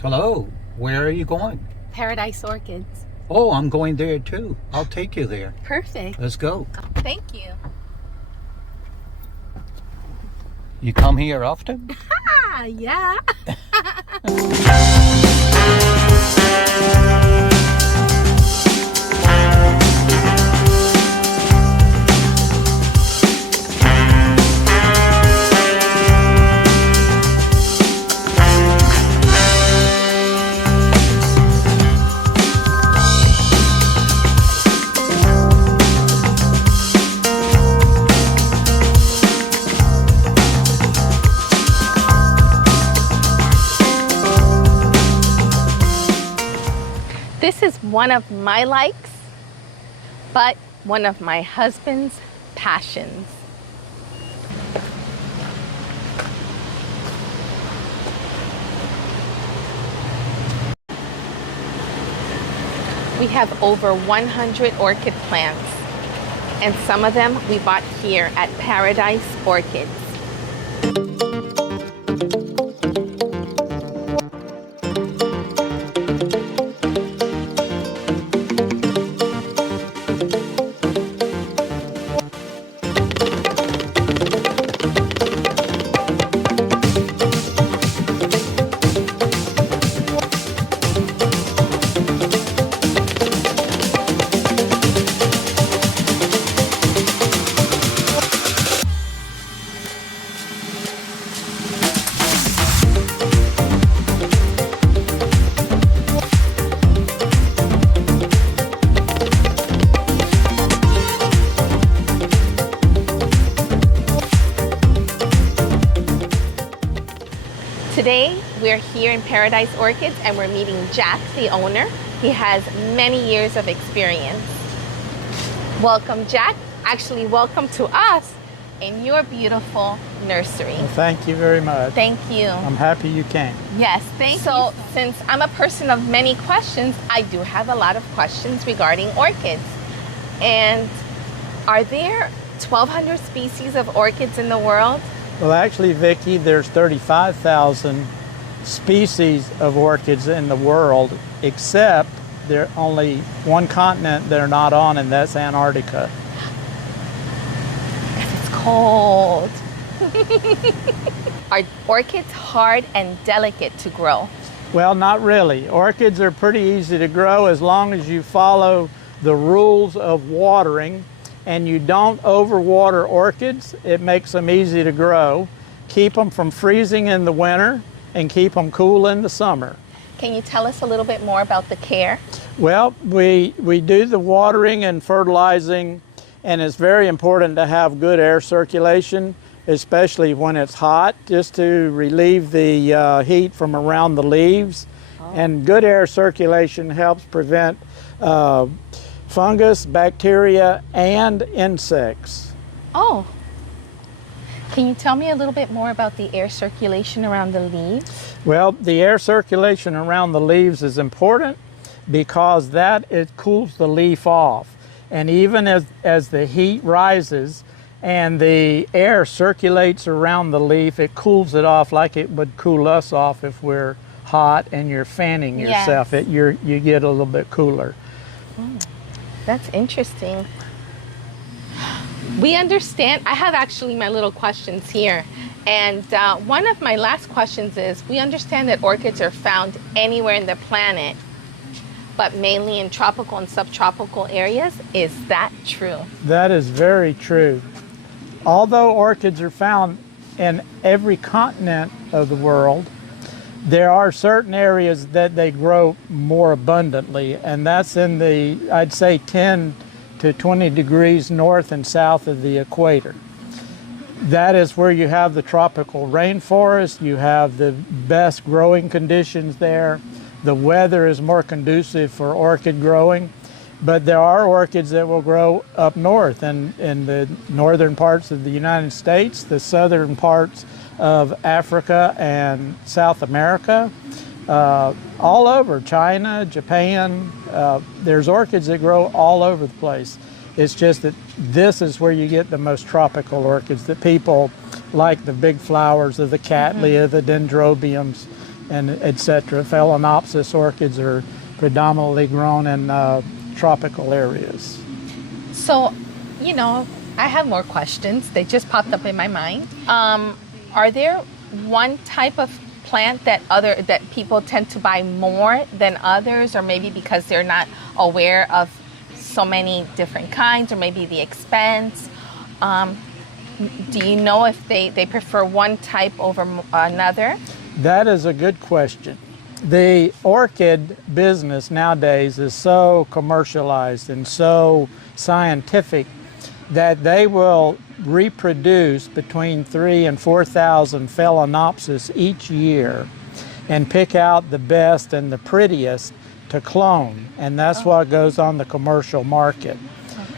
Hello, where are you going? Paradise Orchids. Oh, I'm going there too. I'll take you there. Perfect. Let's go. Thank you. You come here often? Ah, yeah. This is one of my likes, but one of my husband's passions. We have over 100 orchid plants, and some of them we bought here at Paradise Orchids. Today, we're here in Paradise Orchids and we're meeting Jack, the owner. He has many years of experience. Welcome, Jack. Actually, welcome to us in your beautiful nursery. Well, thank you very much. Thank you. I'm happy you came. Yes, thank you. So, since I'm a person of many questions, I do have a lot of questions regarding orchids. And are there 1,200 species of orchids in the world? Well, actually, Vicki, there's 35,000 species of orchids in the world, except there's only one continent they're not on, and that's Antarctica. Because it's cold. Are orchids hard and delicate to grow? Well, not really. Orchids are pretty easy to grow as long as you follow the rules of watering and you don't overwater orchids. It makes them easy to grow. Keep them from freezing in the winter and keep them cool in the summer. Can you tell us a little bit more about the care? Well, we do the watering and fertilizing, and it's very important to have good air circulation, especially when it's hot, just to relieve the heat from around the leaves. Oh. And good air circulation helps prevent fungus, bacteria, and insects. Oh. Can you tell me a little bit more about the air circulation around the leaves? Well, the air circulation around the leaves is important because it cools the leaf off. And even as the heat rises and the air circulates around the leaf, it cools it off like it would cool us off if we're hot and you're fanning yourself. Yes. You get a little bit cooler. Mm. That's interesting. We understand, I have actually my little questions here. And one of my last questions is, we understand that orchids are found anywhere in the planet, but mainly in tropical and subtropical areas. Is that true? That is very true. Although orchids are found in every continent of the world, there are certain areas that they grow more abundantly, and that's in the, I'd say, 10 to 20 degrees north and south of the equator. That is where you have the tropical rainforest, you have the best growing conditions there. The weather is more conducive for orchid growing, but there are orchids that will grow up north in the northern parts of the United States, the southern parts of Africa and South America, all over China, Japan. There's orchids that grow all over the place. It's just that this is where you get the most tropical orchids that people like, the big flowers of the cattleya, the dendrobiums, and etc. Phalaenopsis orchids are predominantly grown in tropical areas. So, you know, I have more questions. They just popped up in my mind. Are there one type of plant that people tend to buy more than others, or maybe because they're not aware of so many different kinds, or maybe the expense? Do you know if they prefer one type over another? That is a good question. The orchid business nowadays is so commercialized and so scientific that they will reproduce between 3,000 and 4,000 Phalaenopsis each year and pick out the best and the prettiest to clone, and that's what goes on the commercial market.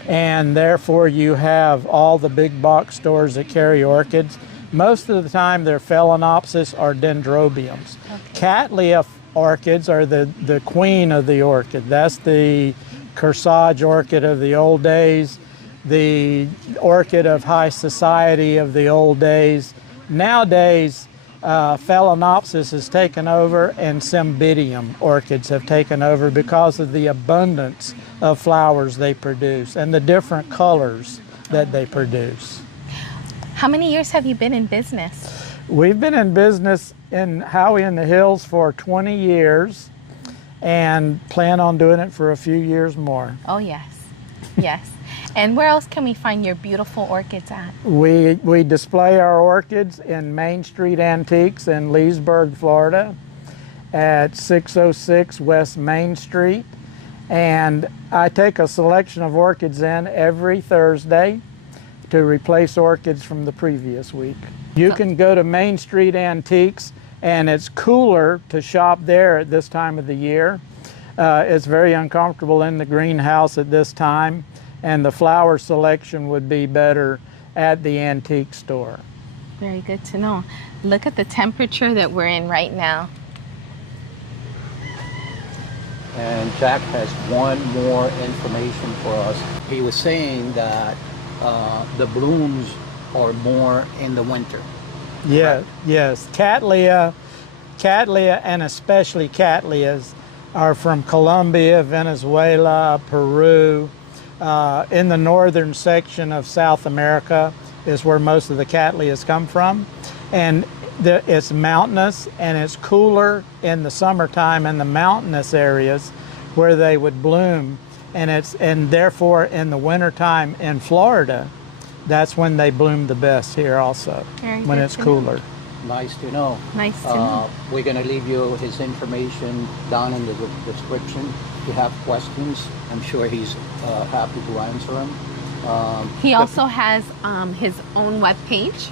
And therefore you have all the big box stores that carry orchids. Most of the time they're Phalaenopsis or Dendrobiums. Cattleya orchids are the queen of the orchid. That's the corsage orchid of the old days, the orchid of high society of the old days. Nowadays, Phalaenopsis has taken over, and Cymbidium orchids have taken over because of the abundance of flowers they produce and the different colors that they produce. How many years have you been in business? We've been in business in Howie-in-the Hills for 20 years and plan on doing it for a few years more. Oh, yes. Yes. And where else can we find your beautiful orchids at? We display our orchids in Main Street Antiques in Leesburg, Florida at 606 West Main Street. And I take a selection of orchids in every Thursday to replace orchids from the previous week. You can go to Main Street Antiques, and it's cooler to shop there at this time of the year. It's very uncomfortable in the greenhouse at this time, and the flower selection would be better at the antique store. Very good to know. Look at the temperature that we're in right now. And Jack has one more information for us. He was saying that the blooms are more in the winter. Yeah, yes. Cattleya, and especially Cattleyas, are from Colombia, Venezuela, Peru. In the northern section of South America is where most of the Cattleyas come from. And it's mountainous, and it's cooler in the summertime in the mountainous areas where they would bloom. And therefore in the wintertime in Florida, that's when they bloom the best here also, when it's cooler. Nice to know. Nice to know. We're going to leave you his information down in the description. If you have questions, I'm sure he's happy to answer them. He also has his own webpage,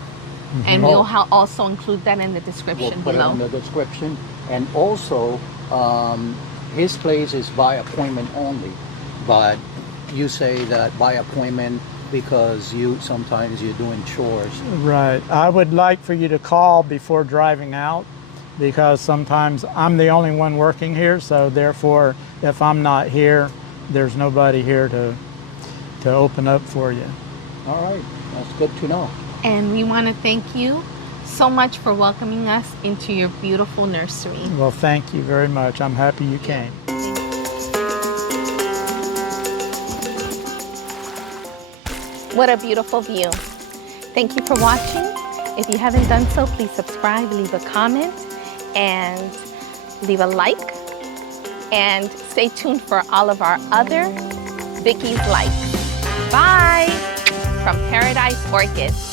and we'll also include that in the description We'll put below. it in the description. And also, his place is by appointment only, but you say that by appointment because sometimes you're doing chores. Right. I would like for you to call before driving out, because sometimes I'm the only one working here, so therefore if I'm not here, there's nobody here to open up for you. All right, that's good to know. And we want to thank you so much for welcoming us into your beautiful nursery. Well, thank you very much. I'm happy you came. What a beautiful view. Thank you for watching. If you haven't done so, please subscribe, leave a comment, and leave a like. And stay tuned for all of our other Vicky's likes. Bye from Paradise Orchids.